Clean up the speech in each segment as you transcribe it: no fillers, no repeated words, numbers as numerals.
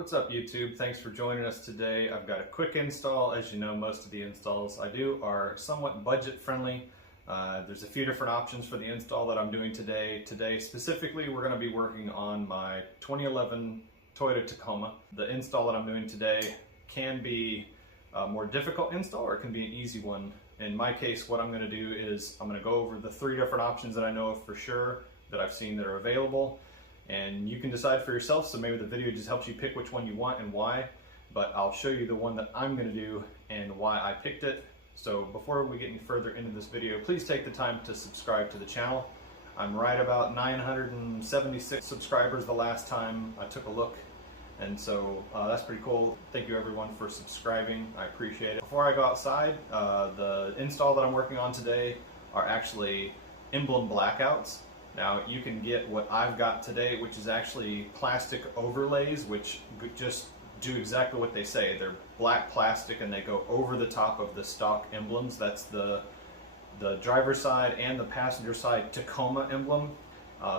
What's up YouTube? Thanks for joining us today. I've got a quick install. As you know, most of the installs I do are somewhat budget friendly. There's a few different options for the install that I'm doing today. Today specifically we're going to be working on my 2011 Toyota Tacoma. The install that I'm doing today can be a more difficult install or it can be an easy one. In my case, what I'm going to do is I'm going to go over the three different options that I know of for sure that I've seen that are available. And you can decide for yourself, so maybe the video just helps you pick which one you want and why, but I'll show you the one that I'm going to do and why I picked it. So before we get any further into this video, please take the time to subscribe to the channel. I'm right about 976 subscribers the last time I took a look, and so that's pretty cool. Thank you everyone for subscribing, I appreciate it. Before I go outside, the install that I'm working on today are actually emblem blackouts. Now you can get what I've got today, which is actually plastic overlays, which just do exactly what they say. They're black plastic and they go over the top of the stock emblems. That's the driver's side and the passenger side Tacoma emblem.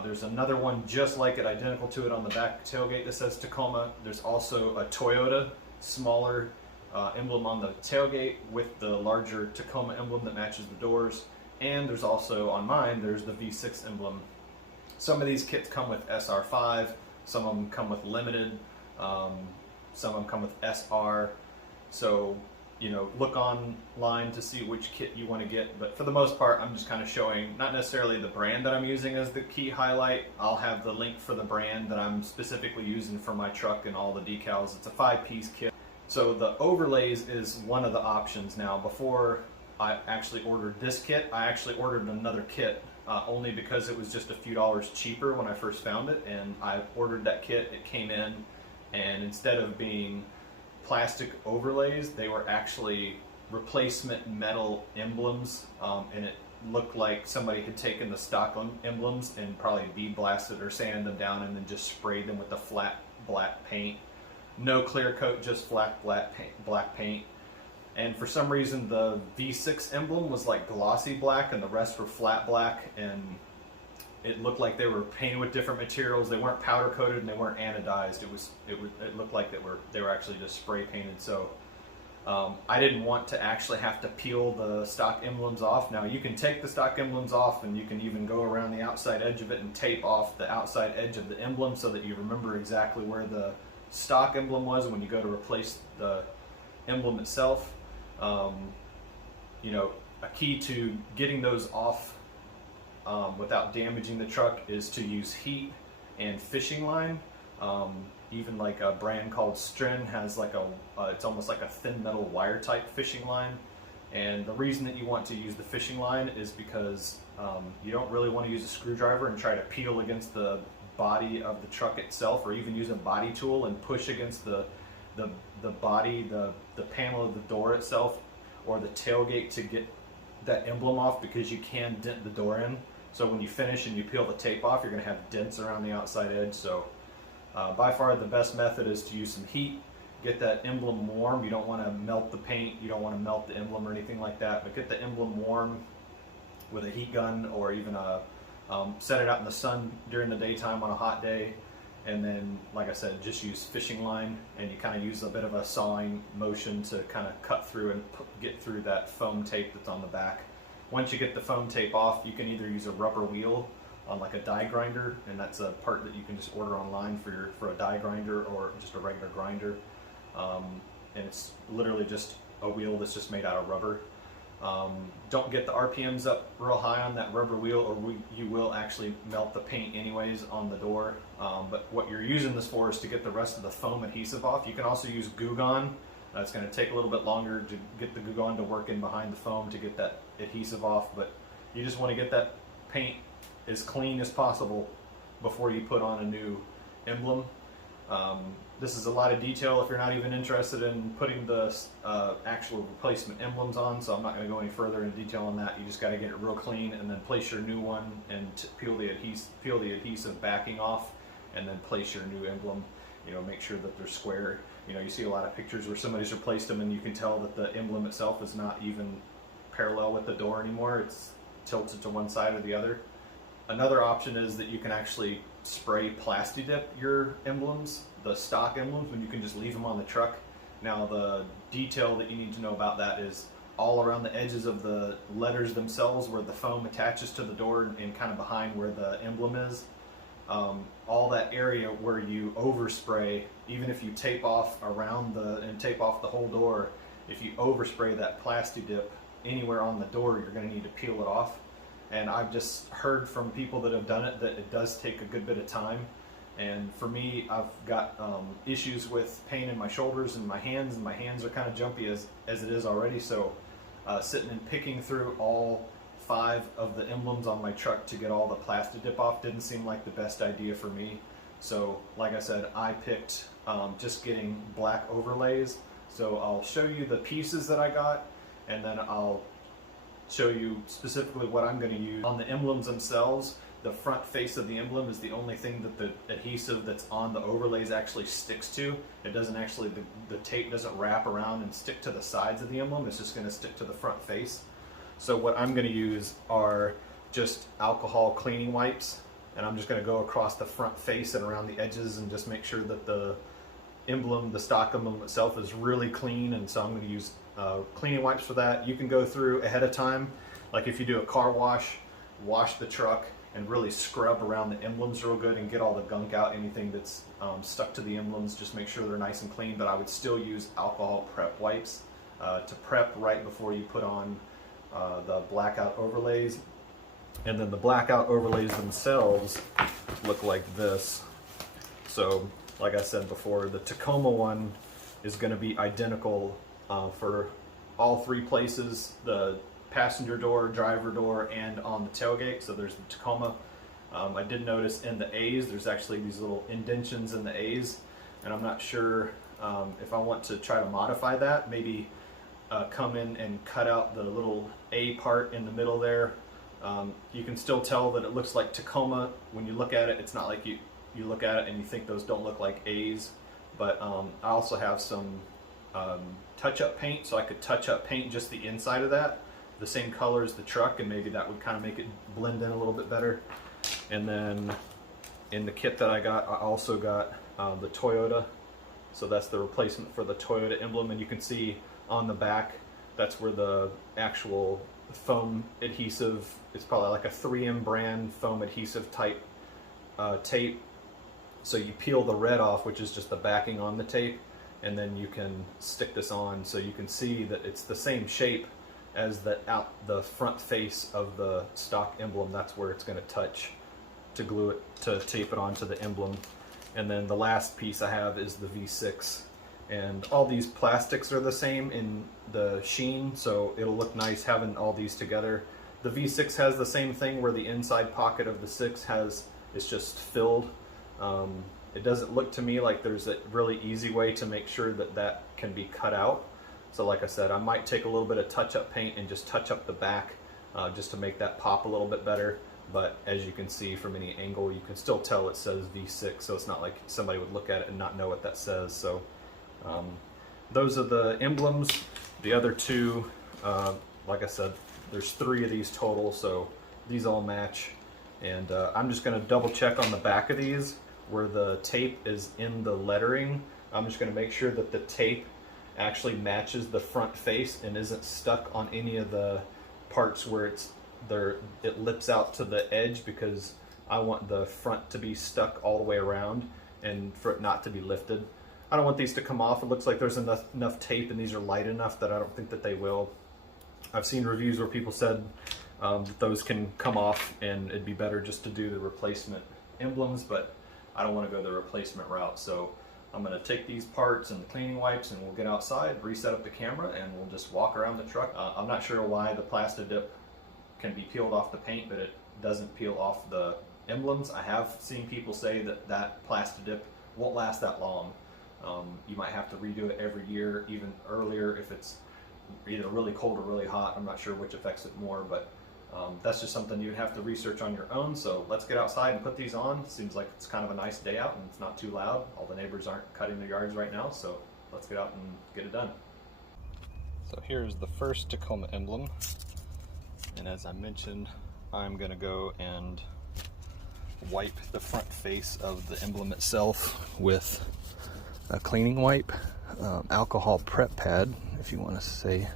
There's another one just like it, identical to it on the back tailgate that says Tacoma. There's also a Toyota smaller emblem on the tailgate with the larger Tacoma emblem that matches the doors. And there's also, on mine, there's the V6 emblem. Some of these kits come with SR5, some of them come with limited, some of them come with SR. So, you know, look online to see which kit you want to get. But for the most part, I'm just kind of showing, not necessarily the brand that I'm using as the key highlight. I'll have the link for the brand that I'm specifically using for my truck and all the decals. It's a 5-piece kit. So the overlays is one of the options. Now, before I actually ordered this kit, I actually ordered another kit only because it was just a few dollars cheaper when I first found it, and I ordered that kit. It came in, and instead of being plastic overlays, they were actually replacement metal emblems, and it looked like somebody had taken the stock emblems and probably bead blasted or sanded them down and then just sprayed them with the flat black paint. No clear coat, just flat black paint. And for some reason the V6 emblem was like glossy black and the rest were flat black, and it looked like they were painted with different materials. They weren't powder coated and they weren't anodized. It looked like they were actually just spray painted. So I didn't want to actually have to peel the stock emblems off. Now you can take the stock emblems off and you can even go around the outside edge of it and tape off the outside edge of the emblem so that you remember exactly where the stock emblem was when you go to replace the emblem itself. You know, a key to getting those off without damaging the truck is to use heat and fishing line. Even like a brand called Strin has like it's almost like a thin metal wire type fishing line. And the reason that you want to use the fishing line is because you don't really want to use a screwdriver and try to peel against the body of the truck itself, or even use a body tool and push against the body, the panel of the door itself or the tailgate to get that emblem off, because you can dent the door in. So when you finish and you peel the tape off, you're going to have dents around the outside edge. So by far the best method is to use some heat, get that emblem warm. You don't want to melt the paint, you don't want to melt the emblem or anything like that, but get the emblem warm with a heat gun, or even set it out in the sun during the daytime on a hot day. And then, like I said, just use fishing line, and you kind of use a bit of a sawing motion to kind of cut through and get through that foam tape that's on the back. Once you get the foam tape off, you can either use a rubber wheel on like a die grinder, and that's a part that you can just order online for a die grinder or just a regular grinder. And it's literally just a wheel that's just made out of rubber. Don't get the RPMs up real high on that rubber wheel, or you will actually melt the paint anyways on the door. But what you're using this for is to get the rest of the foam adhesive off. You can also use Goo Gone. It's going to take a little bit longer to get the Goo Gone to work in behind the foam to get that adhesive off, but you just want to get that paint as clean as possible before you put on a new emblem. This is a lot of detail if you're not even interested in putting the actual replacement emblems on, so I'm not going to go any further into detail on that. You just got to get it real clean and then place your new one and peel the adhesive backing off, and then place your new emblem. You know, make sure that they're square. You know, you see a lot of pictures where somebody's replaced them and you can tell that the emblem itself is not even parallel with the door anymore. It's tilted to one side or the other. Another option is that you can actually spray plasti dip your emblems, the stock emblems, when you can just leave them on the truck. Now the detail that you need to know about that is all around the edges of the letters themselves, where the foam attaches to the door and kind of behind where the emblem is. All that area where you overspray, even if you tape off around and tape off the whole door, if you overspray that plasti dip anywhere on the door, you're going to need to peel it off. And I've just heard from people that have done it that it does take a good bit of time. And for me, I've got issues with pain in my shoulders and my hands are kind of jumpy as it is already. So sitting and picking through all 5 of the emblems on my truck to get all the plasti dip off didn't seem like the best idea for me. So like I said, I picked just getting black overlays. So I'll show you the pieces that I got, and then I'll show you specifically what I'm going to use. On the emblems themselves, the front face of the emblem is the only thing that the adhesive that's on the overlays actually sticks to. It doesn't actually, the tape doesn't wrap around and stick to the sides of the emblem, it's just going to stick to the front face. So what I'm going to use are just alcohol cleaning wipes, and I'm just going to go across the front face and around the edges and just make sure that the emblem, the stock emblem itself, is really clean. And so I'm going to use cleaning wipes for that. You can go through ahead of time, like if you do a car wash, wash the truck and really scrub around the emblems real good and get all the gunk out, anything that's stuck to the emblems, just make sure they're nice and clean. But I would still use alcohol prep wipes to prep right before you put on the blackout overlays. And then the blackout overlays themselves look like this. So like I said before, the Tacoma one is going to be identical for all 3 places, the passenger door, driver door, and on the tailgate. So there's the Tacoma. I did notice in the A's there's actually these little indentions in the A's, and I'm not sure if I want to try to modify that, maybe come in and cut out the little A part in the middle there. You can still tell that it looks like Tacoma when you look at it. It's not like you look at it and you think those don't look like A's. But I also have some touch-up paint, so I could touch-up paint just the inside of that, the same color as the truck, and maybe that would kind of make it blend in a little bit better. And then in the kit that I got, I also got the Toyota. So that's the replacement for the Toyota emblem, and you can see on the back, that's where the actual foam adhesive, it's probably like a 3M brand foam adhesive type tape. So you peel the red off, which is just the backing on the tape, and then you can stick this on, so you can see that it's the same shape as the front face of the stock emblem. That's where it's going to touch to glue it, to tape it onto the emblem. And then the last piece I have is the V6, and all these plastics are the same in the sheen, so it'll look nice having all these together. The V6 has the same thing where the inside pocket of the 6 it's just filled. It doesn't look to me like there's a really easy way to make sure that that can be cut out. So like I said, I might take a little bit of touch-up paint and just touch up the back just to make that pop a little bit better. But as you can see from any angle, you can still tell it says V6, so it's not like somebody would look at it and not know what that says. So those are the emblems. The other 2, like I said, there's 3 of these total, so these all match. And I'm just going to double check on the back of these where the tape is in the lettering. I'm just going to make sure that the tape actually matches the front face and isn't stuck on any of the parts where it lips out to the edge, because I want the front to be stuck all the way around and for it not to be lifted. I don't want these to come off. It looks like there's enough tape and these are light enough that I don't think that they will. I've seen reviews where people said that those can come off and it'd be better just to do the replacement emblems, but I don't want to go the replacement route. So I'm going to take these parts and the cleaning wipes and we'll get outside, reset up the camera, and we'll just walk around the truck. I'm not sure why the plasti dip can be peeled off the paint, but it doesn't peel off the emblems. I have seen people say that plasti dip won't last that long. You might have to redo it every year, even earlier if it's either really cold or really hot. I'm not sure which affects it more, but that's just something you'd have to research on your own. So let's get outside and put these on. Seems like it's kind of a nice day out and it's not too loud. All the neighbors aren't cutting their yards right now, so let's get out and get it done. So here's the first Tacoma emblem, and as I mentioned, I'm gonna go and wipe the front face of the emblem itself with a cleaning wipe, alcohol prep pad, if you want to say.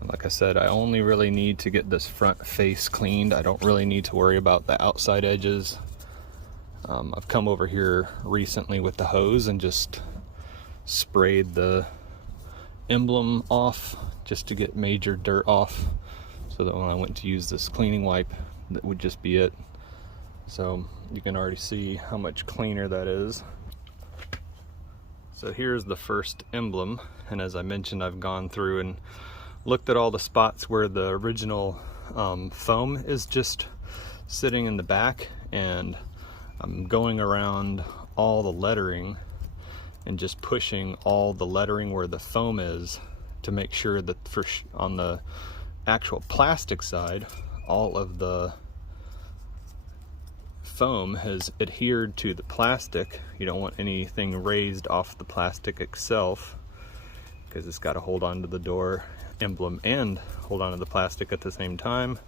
And like I said, I only really need to get this front face cleaned. I don't really need to worry about the outside edges. I've come over here recently with the hose and just sprayed the emblem off just to get major dirt off, so that when I went to use this cleaning wipe, that would just be it. So you can already see how much cleaner that is. So here's the first emblem, and as I mentioned, I've gone through and looked at all the spots where the original foam is just sitting in the back, and I'm going around all the lettering and just pushing all the lettering where the foam is to make sure that on the actual plastic side, all of the foam has adhered to the plastic. You don't want anything raised off the plastic itself, because it's got to hold on to the door emblem and hold on to the plastic at the same time.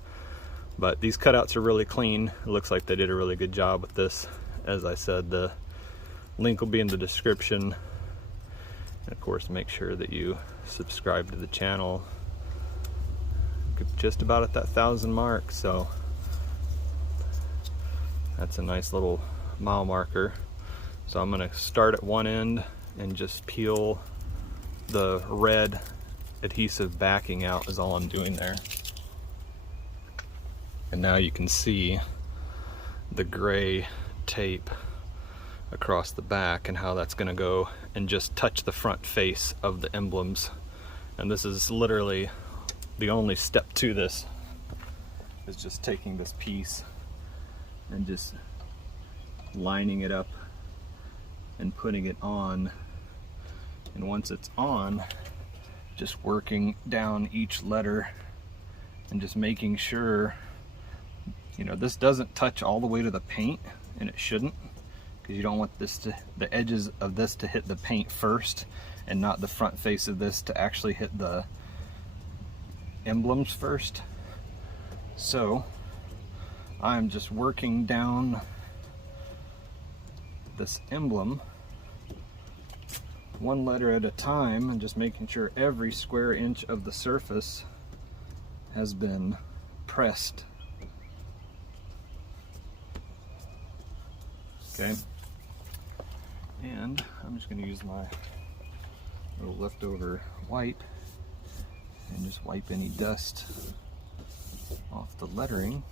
But these cutouts are really clean. It looks like they did a really good job with this. As I said, the link will be in the description. And of course, make sure that you subscribe to the channel. Just about at that 1,000 mark, so that's a nice little mile marker. So I'm going to start at one end and just peel the red adhesive backing out is all I'm doing there. And now you can see the gray tape across the back and how that's going to go and just touch the front face of the emblems. And this is literally the only step to this, is just taking this piece and just lining it up and putting it on. And once it's on, just working down each letter and just making sure, you know, this doesn't touch all the way to the paint, and it shouldn't, because you don't want this to, the edges of this to hit the paint first and not the front face of this to actually hit the emblems first. So I'm just working down this emblem one letter at a time and just making sure every square inch of the surface has been pressed. Okay, and I'm just going to use my little leftover wipe and just wipe any dust off the lettering.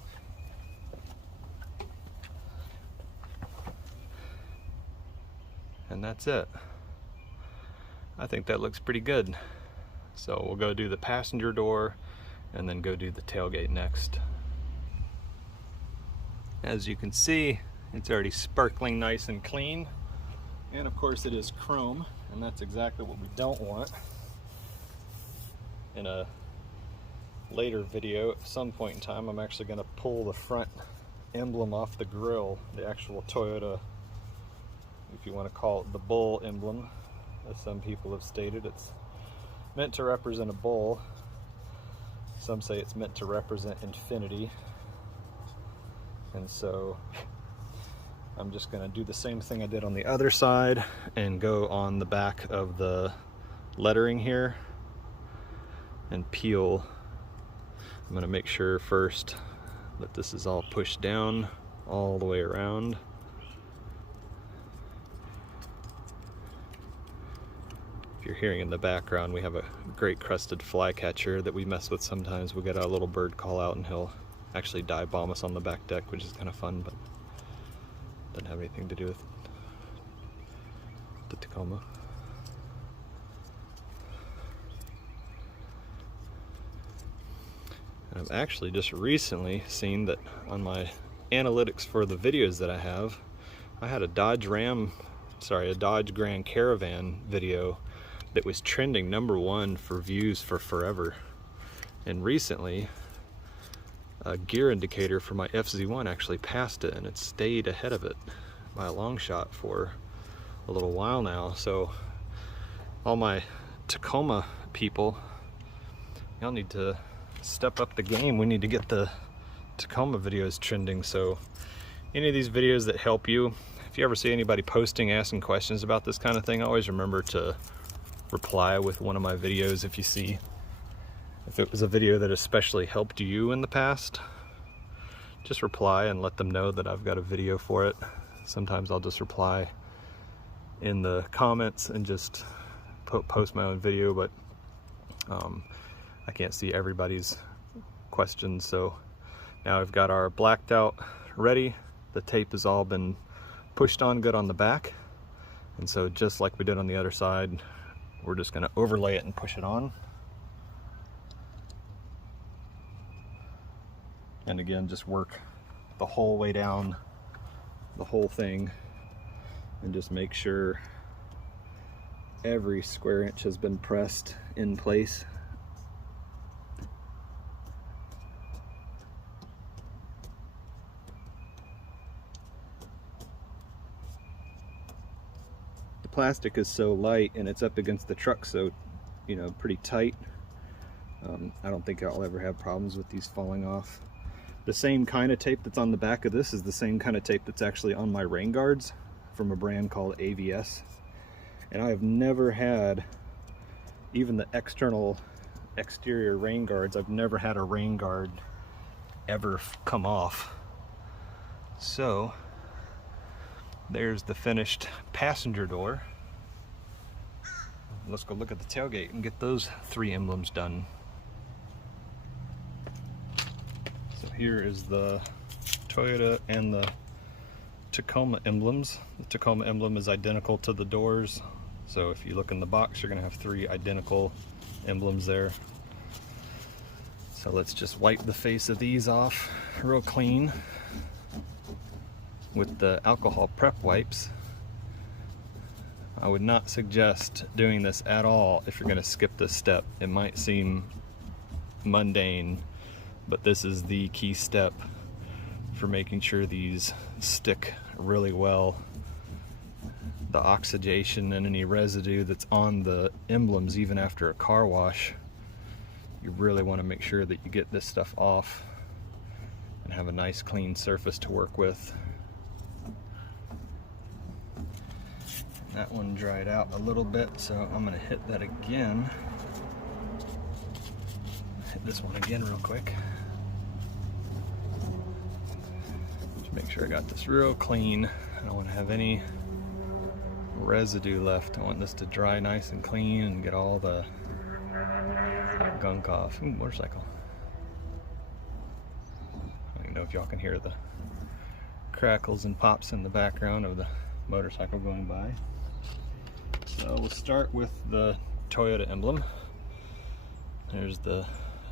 And that's it. I think that looks pretty good. So we'll go do the passenger door and then go do the tailgate next. As you can see, it's already sparkling nice and clean. And of course it is chrome, and that's exactly what we don't want. In a later video at some point in time, I'm actually going to pull the front emblem off the grill, the actual Toyota, if you want to call it the bull emblem, as some people have stated. It's meant to represent a bull. Some say it's meant to represent infinity. And so I'm just going to do the same thing I did on the other side and go on the back of the lettering here and peel. I'm going to make sure first that this is all pushed down all the way around. If you're hearing in the background, we have a great crested flycatcher that we mess with sometimes. We'll get a little bird call out and he'll actually dive bomb us on the back deck, which is kind of fun, but doesn't have anything to do with the Tacoma. And I've actually just recently seen that on my analytics for the videos that I have, I had a Dodge Grand Caravan video that was trending #1 for views for forever. And recently, a gear indicator for my FZ1 actually passed it, and it stayed ahead of it by a long shot for a little while now. So all my Tacoma people, y'all need to step up the game. We need to get the Tacoma videos trending. So any of these videos that help you, if you ever see anybody posting, asking questions about this kind of thing, always remember to reply with one of my videos. If it was a video that especially helped you in the past, just reply and let them know that I've got a video for it. Sometimes I'll just reply in the comments and just post my own video, but I can't see everybody's questions. So now we've got our blacked out ready. The tape has all been pushed on good on the back, and so just like we did on the other side, we're just going to overlay it and push it on. And again, just work the whole way down the whole thing and just make sure every square inch has been pressed in place. The plastic is so light and it's up against the truck, so pretty tight. I don't think I'll ever have problems with these falling off. The same kind of tape that's on the back of this is the same kind of tape that's actually on my rain guards from a brand called AVS. And I have never had, even the exterior rain guards, I've never had a rain guard ever come off. So there's the finished passenger door. Let's go look at the tailgate and get those 3 emblems done. So here is the Toyota and the Tacoma emblems. The Tacoma emblem is identical to the doors. So if you look in the box, you're going to have 3 identical emblems there. So let's just wipe the face of these off real clean with the alcohol prep wipes. I would not suggest doing this at all if you're going to skip this step. It might seem mundane, but this is the key step for making sure these stick really well. The oxidation and any residue that's on the emblems, even after a car wash, you really want to make sure that you get this stuff off and have a nice clean surface to work with. That one dried out a little bit, so I'm going to hit that again. Hit this one again real quick. Just make sure I got this real clean. I don't want to have any residue left. I want this to dry nice and clean and get all the gunk off. Ooh, motorcycle. I don't even know if y'all can hear the crackles and pops in the background of the motorcycle going by. So we'll start with the Toyota emblem. There's the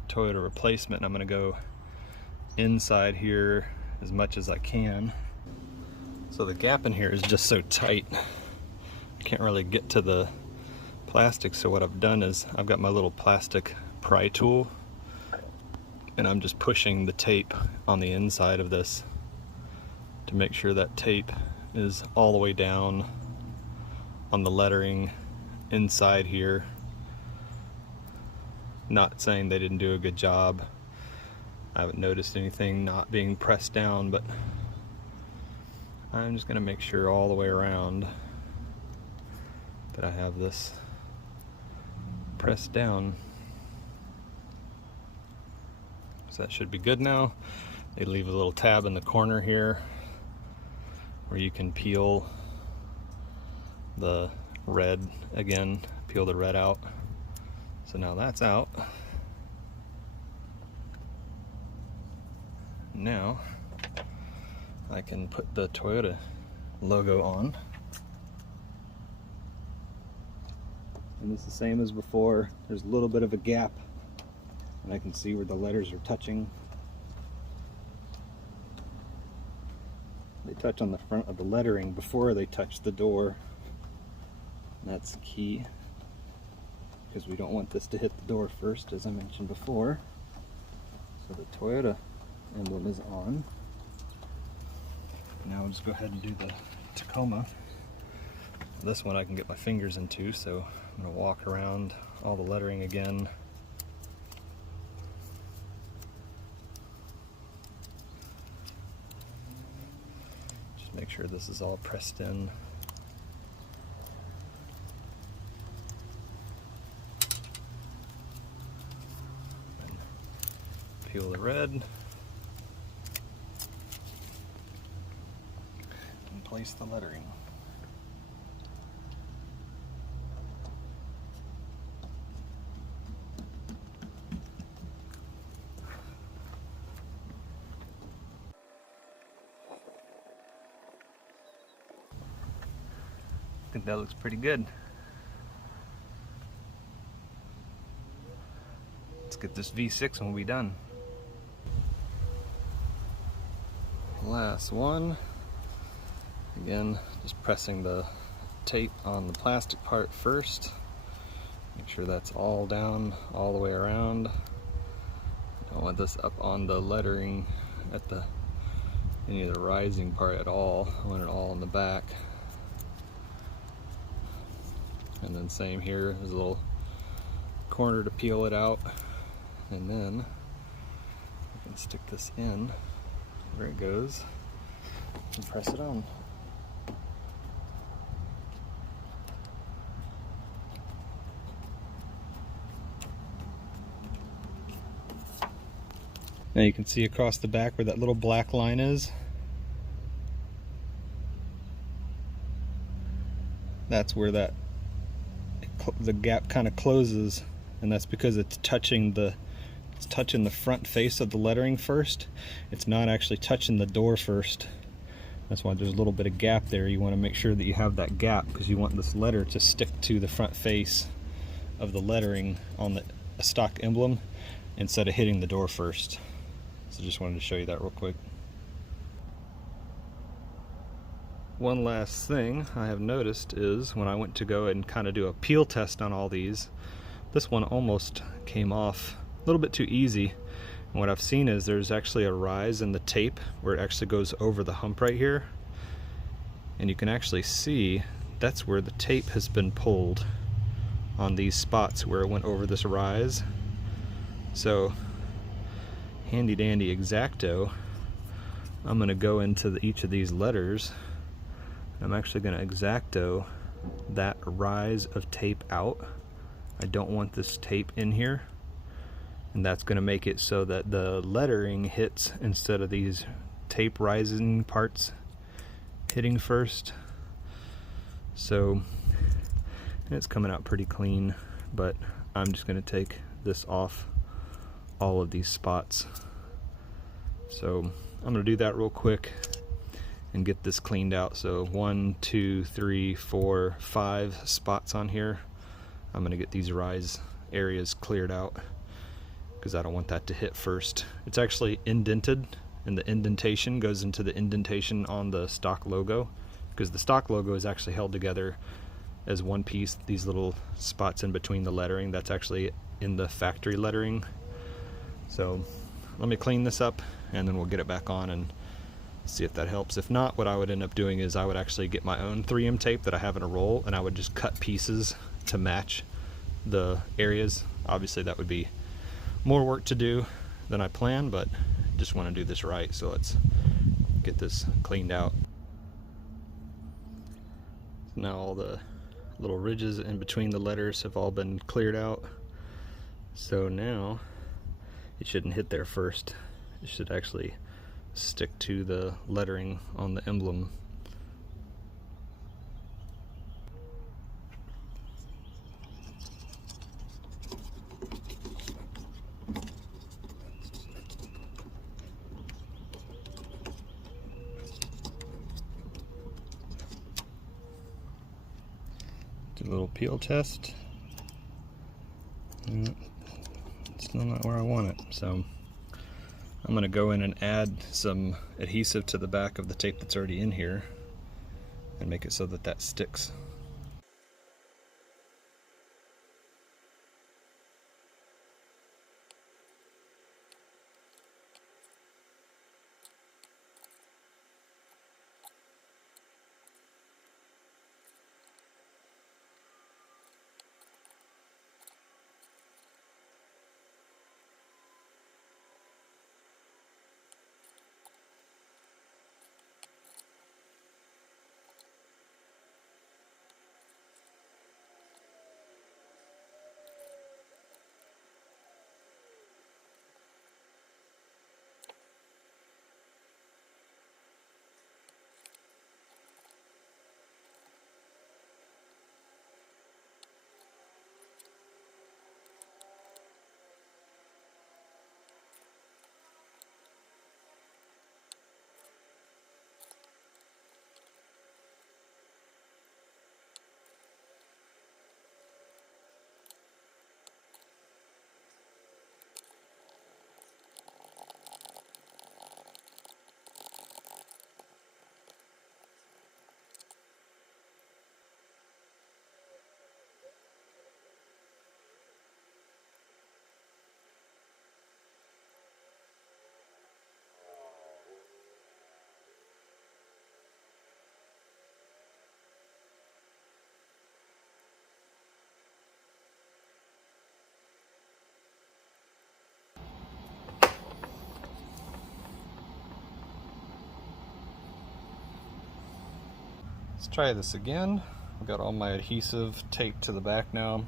Toyota replacement, and I'm going to go inside here as much as I can. So the gap in here is just so tight, I can't really get to the plastic. So what I've done is I've got my little plastic pry tool, and I'm just pushing the tape on the inside of this to make sure that tape is all the way down on the lettering inside here. Not saying they didn't do a good job. I haven't noticed anything not being pressed down, but I'm just going to make sure all the way around that I have this pressed down. So that should be good now. They leave a little tab in the corner here where you can peel the red again, peel the red out. So now that's out. Now I can put the Toyota logo on. And it's the same as before. There's a little bit of a gap, and I can see where the letters are touching. They touch on the front of the lettering before they touch the door. And that's key, because we don't want this to hit the door first, as I mentioned before. So the Toyota emblem is on. Now I'll just go ahead and do the Tacoma. This one I can get my fingers into, so I'm going to walk around all the lettering again. Make sure this is all pressed in. And peel the red. And place the lettering. I think that looks pretty good. Let's get this V6 and we'll be done. Last one. Again, just pressing the tape on the plastic part first. Make sure that's all down, all the way around. Don't want this up on the lettering at any of the rising part at all. I want it all in the back. And then same here, there's a little corner to peel it out. And then I can stick this in where it goes and press it on. Now you can see across the back where that little black line is. That's where the gap kind of closes, and that's because it's touching the front face of the lettering first. It's not actually touching the door first. That's why there's a little bit of gap there. You want to make sure that you have that gap because you want this letter to stick to the front face of the lettering on a stock emblem instead of hitting the door first. So just wanted to show you that real quick. One last thing I have noticed is when I went to go and kind of do a peel test on all these, this one almost came off a little bit too easy. And what I've seen is there's actually a rise in the tape where it actually goes over the hump right here. And you can actually see that's where the tape has been pulled on these spots where it went over this rise. So handy dandy X-Acto, I'm going to go into each of these letters. I'm actually going to X-Acto that rise of tape out. I don't want this tape in here, and that's going to make it so that the lettering hits instead of these tape rising parts hitting first. So it's coming out pretty clean, but I'm just going to take this off all of these spots. So I'm going to do that real quick and get this cleaned out. So 1, 2, 3, 4, 5 spots on here. I'm going to get these rise areas cleared out because I don't want that to hit first. It's actually indented, and the indentation goes into the indentation on the stock logo because the stock logo is actually held together as one piece. These little spots in between the lettering, that's actually in the factory lettering. So let me clean this up and then we'll get it back on and see if that helps. If not, what I would end up doing is I would actually get my own 3M tape that I have in a roll, and I would just cut pieces to match the areas. Obviously that would be more work to do than I planned, but just want to do this right. So let's get this cleaned out. Now all the little ridges in between the letters have all been cleared out. So now it shouldn't hit there first. It should actually stick to the lettering on the emblem. Do a little peel test. It's still not where I want it, so I'm going to go in and add some adhesive to the back of the tape that's already in here and make it so that that sticks. Let's try this again. I've got all my adhesive taped to the back now,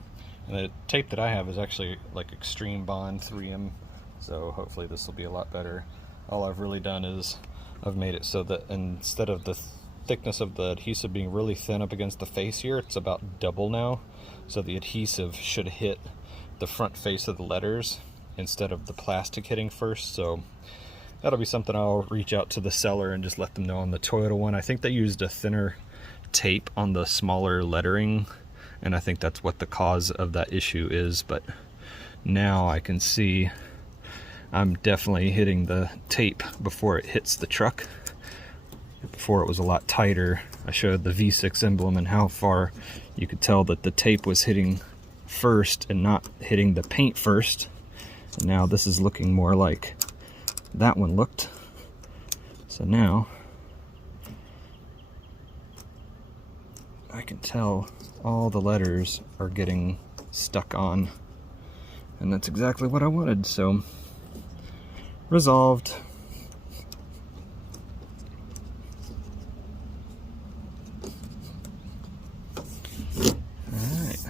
and the tape that I have is actually like Extreme Bond 3M, so hopefully this will be a lot better. All I've really done is I've made it so that instead of the thickness of the adhesive being really thin up against the face here, it's about double now, so the adhesive should hit the front face of the letters instead of the plastic hitting first. So that'll be something I'll reach out to the seller and just let them know on the Toyota one. I think they used a thinner tape on the smaller lettering, and I think that's what the cause of that issue is. But now I can see I'm definitely hitting the tape before it hits the truck. Before it was a lot tighter. I showed the V6 emblem and how far you could tell that the tape was hitting first and not hitting the paint first. And now this is looking more like that one looked. So now I can tell all the letters are getting stuck on, and that's exactly what I wanted. So resolved. Alright,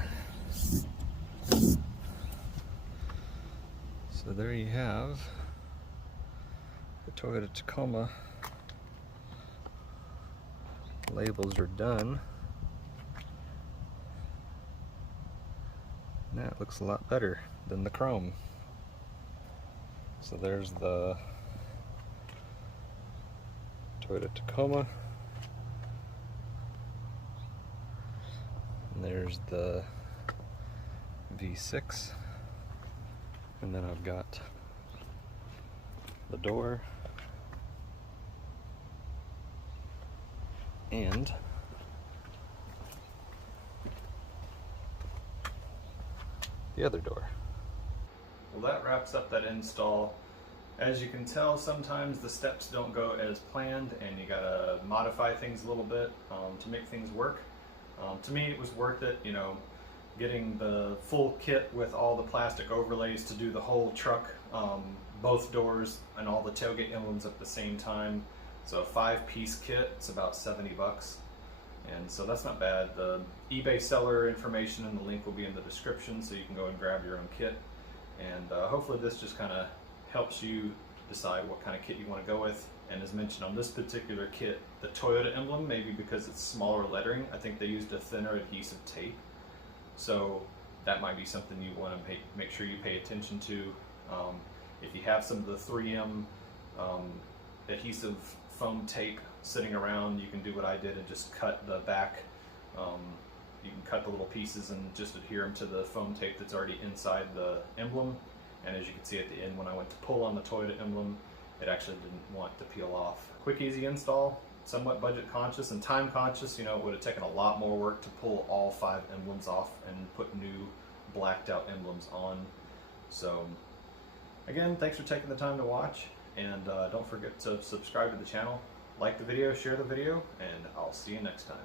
so there you have the Toyota Tacoma. Labels are done. Now it looks a lot better than the chrome. So there's the Toyota Tacoma. And there's the V6. And then I've got the door and the other door. Well, that wraps up that install. As you can tell, sometimes the steps don't go as planned and you gotta modify things a little bit to make things work. To me, it was worth it, you know, getting the full kit with all the plastic overlays to do the whole truck, both doors and all the tailgate emblems at the same time. So a 5-piece kit, it's about $70. And so that's not bad. The eBay seller information and the link will be in the description, so you can go and grab your own kit. And hopefully this just kind of helps you decide what kind of kit you want to go with. And as mentioned on this particular kit, the Toyota emblem, maybe because it's smaller lettering, I think they used a thinner adhesive tape. So that might be something you want to make sure you pay attention to. If you have some of the 3M adhesive foam tape sitting around, you can do what I did and just cut the back. You can cut the little pieces and just adhere them to the foam tape that's already inside the emblem. And as you can see at the end, when I went to pull on the Toyota emblem, it actually didn't want to peel off. Quick, easy install, somewhat budget conscious and time conscious. You know, it would have taken a lot more work to pull all 5 emblems off and put new blacked out emblems on. So again, thanks for taking the time to watch, and don't forget to subscribe to the channel, like the video, share the video, and I'll see you next time.